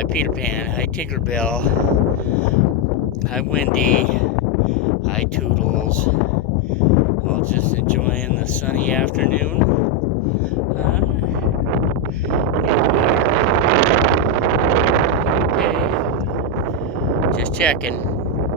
Hi Peter Pan, hi Tinkerbell, hi Wendy, hi Toodles. All just enjoying the sunny afternoon. Okay, just checking.